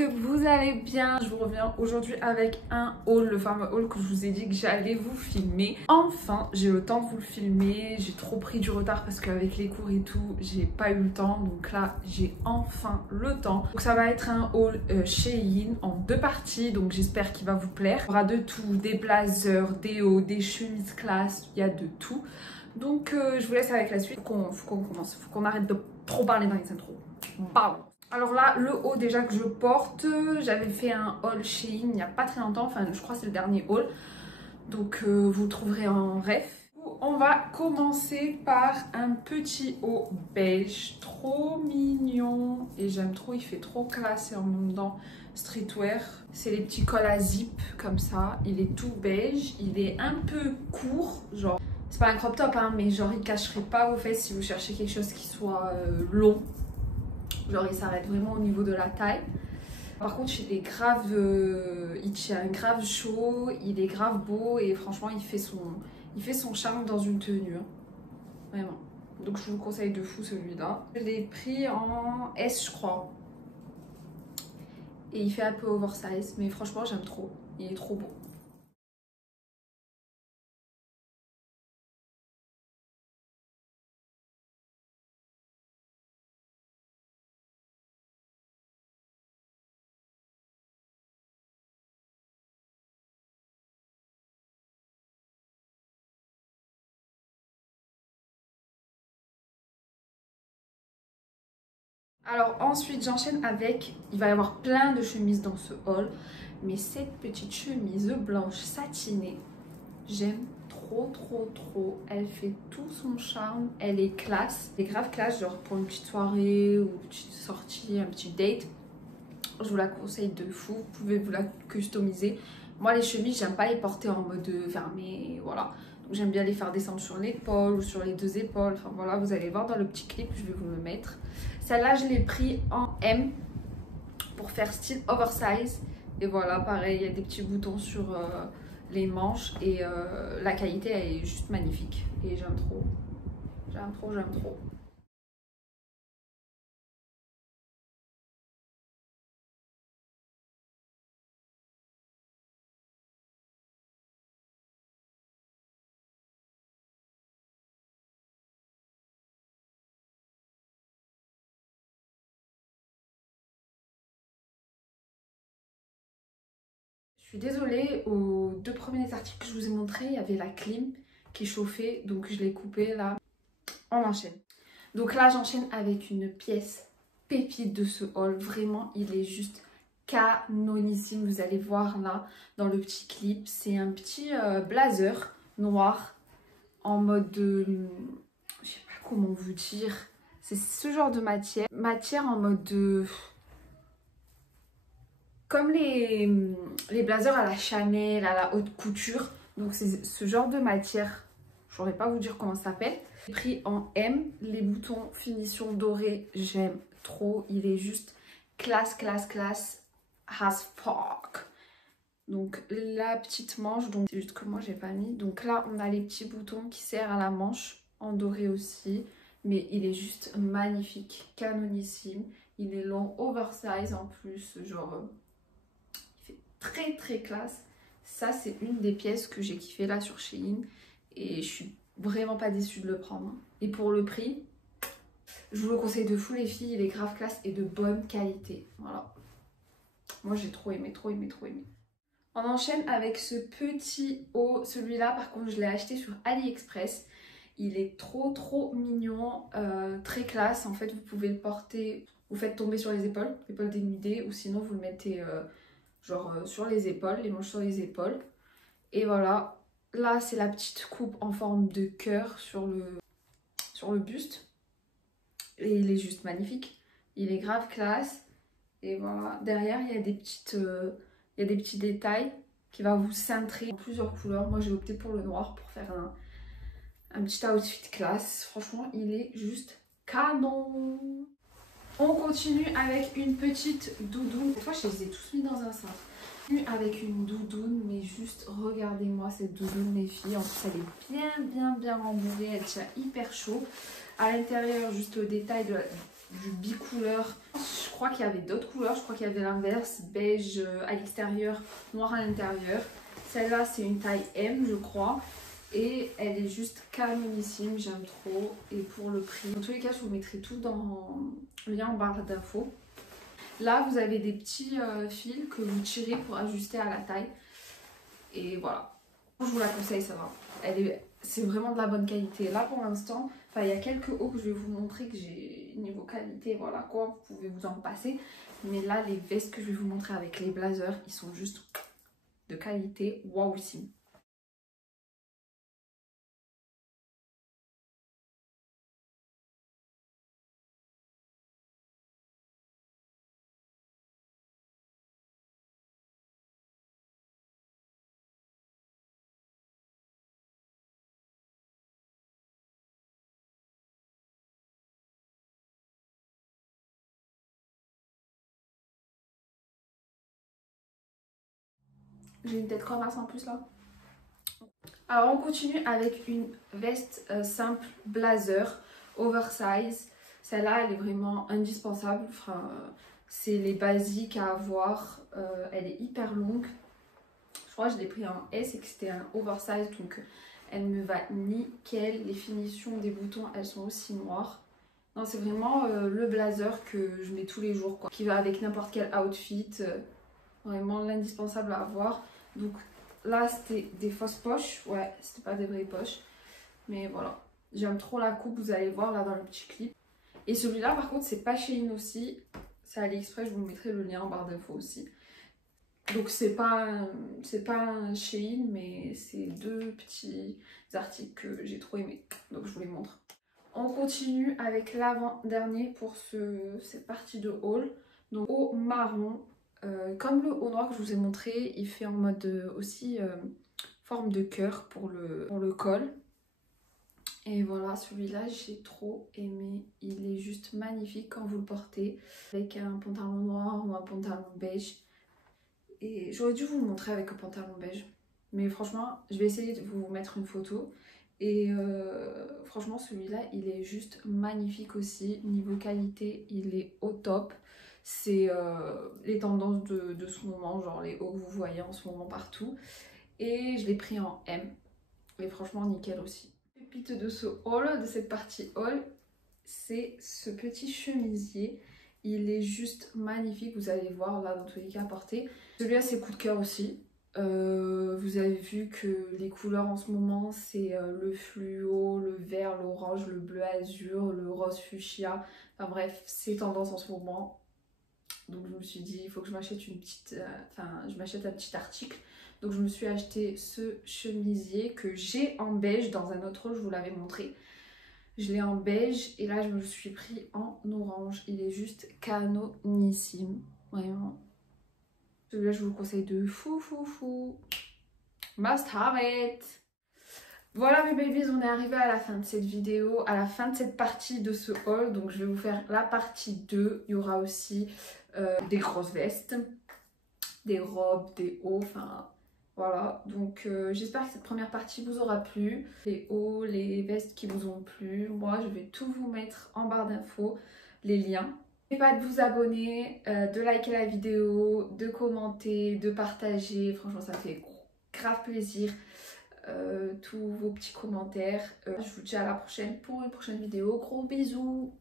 que vous allez bien. Je vous reviens aujourd'hui avec un haul, le fameux haul que je vous ai dit que j'allais vous filmer. Enfin, j'ai le temps de vous le filmer. J'ai trop pris du retard parce qu'avec les cours et tout, j'ai pas eu le temps. Donc là, j'ai enfin le temps. Donc ça va être un haul Shein en 2 parties. Donc j'espère qu'il va vous plaire. Il y aura de tout, des blazers, des hauts, des chemises classe, il y a de tout. Donc je vous laisse avec la suite. Faut qu'on commence. Faut qu'on arrête de trop parler dans les intros. Pardon. Alors là, le haut déjà que je porte, j'avais fait un haul Shein il n'y a pas très longtemps, enfin je crois que c'est le dernier haul, donc vous le trouverez en ref. On va commencer par un petit haut beige, trop mignon et j'aime trop, il fait trop classe et en même temps streetwear. C'est les petits cols à zip comme ça, il est tout beige, il est un peu court, genre c'est pas un crop top hein, mais genre il cacherait pas vos fesses si vous cherchez quelque chose qui soit long. Genre il s'arrête vraiment au niveau de la taille. Par contre il est grave, il tient grave chaud, il est grave beau et franchement il fait son charme dans une tenue. Hein. Vraiment. Donc je vous conseille de fou celui-là. Je l'ai pris en S je crois. Et il fait un peu oversize mais franchement j'aime trop. Il est trop beau. Alors ensuite j'enchaîne avec, il va y avoir plein de chemises dans ce haul, mais cette petite chemise blanche satinée, j'aime trop. Elle fait tout son charme, elle est classe, elle est grave classe, genre pour une petite soirée ou une petite sortie, un petit date. Je vous la conseille de fou, vous pouvez vous la customiser. Moi les chemises j'aime pas les porter en mode fermé, voilà. Donc j'aime bien les faire descendre sur l'épaule ou sur les 2 épaules. Enfin voilà, vous allez voir dans le petit clip, je vais vous le mettre. Celle-là je l'ai pris en M pour faire style oversize. Et voilà, pareil, il y a des petits boutons sur les manches et la qualité elle est juste magnifique. Et j'aime trop, j'aime trop. Je suis désolée, aux 2 premiers articles que je vous ai montrés, il y avait la clim qui chauffait, donc je l'ai coupée là. On enchaîne. Donc là, j'enchaîne avec une pièce pépite de ce haul. Vraiment, il est juste canonissime. Vous allez voir là dans le petit clip. C'est un petit blazer noir en mode je sais pas comment vous dire. C'est ce genre de matière. Matière en mode comme les blazers à la Chanel, à la haute couture. Donc c'est ce genre de matière. Je saurais pas vous dire comment ça s'appelle. Pris en M, les boutons finition dorée, j'aime trop. Il est juste classe as fuck. Donc la petite manche, donc c'est juste que moi j'ai pas mis. Donc là on a les petits boutons qui serrent à la manche en doré aussi. Mais il est juste magnifique, canonissime. Il est long, oversize en plus, genre il fait très classe. Ça c'est une des pièces que j'ai kiffé là sur Shein. Et je suis vraiment pas déçue de le prendre. Et pour le prix, je vous le conseille de fou les filles, il est grave classe et de bonne qualité. Voilà. Moi j'ai trop aimé. On enchaîne avec ce petit haut. Celui-là par contre je l'ai acheté sur AliExpress. Il est trop mignon, très classe. En fait vous pouvez le porter, vous faites tomber sur les épaules dénudées. Ou sinon vous le mettez sur les épaules, les manches sur les épaules. Et voilà. Là, c'est la petite coupe en forme de cœur sur le buste. Et il est juste magnifique. Il est grave classe. Et voilà. Derrière, il y a des petits détails qui va vous cintrer en plusieurs couleurs. Moi, j'ai opté pour le noir pour faire un petit outfit classe. Franchement, il est juste canon. On continue avec une petite doudoune. Cette fois, je les ai tous mis dans un sac. Avec une doudoune, mais juste regardez-moi cette doudoune les filles. En plus elle est bien rembourrée, elle tient hyper chaud. À l'intérieur, juste le détail du bicouleur. Je crois qu'il y avait d'autres couleurs, je crois qu'il y avait l'inverse, beige à l'extérieur, noir à l'intérieur. Celle-là c'est une taille M je crois. Et elle est juste canonissime, j'aime trop. Et pour le prix, dans tous les cas, je vous mettrai tout dans le lien en barre d'infos. Là, vous avez des petits fils que vous tirez pour ajuster à la taille. Et voilà. Je vous la conseille, ça va. C'est vraiment de la bonne qualité. Là, pour l'instant, il y a quelques hauts que je vais vous montrer que j'ai niveau qualité, voilà quoi. Vous pouvez vous en passer. Mais là, les vestes que je vais vous montrer avec les blazers, ils sont juste de qualité. Waouh, sim. J'ai une tête cravasse en plus là. Alors on continue avec une veste simple blazer oversize. Celle-là elle est vraiment indispensable. Enfin, c'est les basiques à avoir. Elle est hyper longue. Je crois que je l'ai pris en S et que c'était un oversize donc elle me va nickel. Les finitions des boutons elles sont aussi noires. Non, c'est vraiment le blazer que je mets tous les jours quoi. Qui va avec n'importe quel outfit. Vraiment l'indispensable à avoir. Donc là c'était des fausses poches, ouais c'était pas des vraies poches. Mais voilà, j'aime trop la coupe, vous allez voir là dans le petit clip. Et celui-là par contre c'est pas Shein aussi, c'est AliExpress, je vous mettrai le lien en barre d'infos aussi. Donc c'est pas un Shein mais c'est deux petits articles que j'ai trop aimé. Donc je vous les montre. On continue avec l'avant-dernier pour cette partie de haul. Donc haut marron. Comme le haut noir que je vous ai montré, il fait en mode aussi forme de cœur pour le col. Et voilà, celui-là j'ai trop aimé. Il est juste magnifique quand vous le portez avec un pantalon noir ou un pantalon beige. Et j'aurais dû vous le montrer avec un pantalon beige. Mais franchement, je vais essayer de vous mettre une photo. Et franchement, celui-là, il est juste magnifique aussi. Niveau qualité, il est au top. C'est les tendances de ce moment, genre les hauts que vous voyez en ce moment partout. Et je l'ai pris en M. Et franchement, nickel aussi. Pépite de ce haul, de cette partie haul, c'est ce petit chemisier. Il est juste magnifique, vous allez voir là dans tous les cas porté. Celui-là c'est coup de cœur aussi. Vous avez vu que les couleurs en ce moment c'est le fluo, le vert, l'orange, le bleu azur, le rose fuchsia. Enfin bref, c'est tendance en ce moment. Donc je me suis dit il faut que je m'achète une petite, je m'achète un petit article. Donc je me suis acheté ce chemisier que j'ai en beige dans un autre haul, je vous l'avais montré. Je l'ai en beige et là je me suis pris en orange. Il est juste canonissime. Vraiment. Celui-là je vous le conseille de fou. Must have it. Voilà mes babies, on est arrivé à la fin de cette vidéo, à la fin de cette partie de ce haul. Donc je vais vous faire la partie 2. Il y aura aussi des grosses vestes, des robes, des hauts, enfin... Voilà, donc j'espère que cette première partie vous aura plu. Les hauts, les vestes qui vous ont plu. Moi, je vais tout vous mettre en barre d'infos, les liens. N'oubliez pas de vous abonner, de liker la vidéo, de commenter, de partager. Franchement, ça fait grave plaisir. Tous vos petits commentaires. Je vous dis à la prochaine pour une prochaine vidéo. Gros bisous!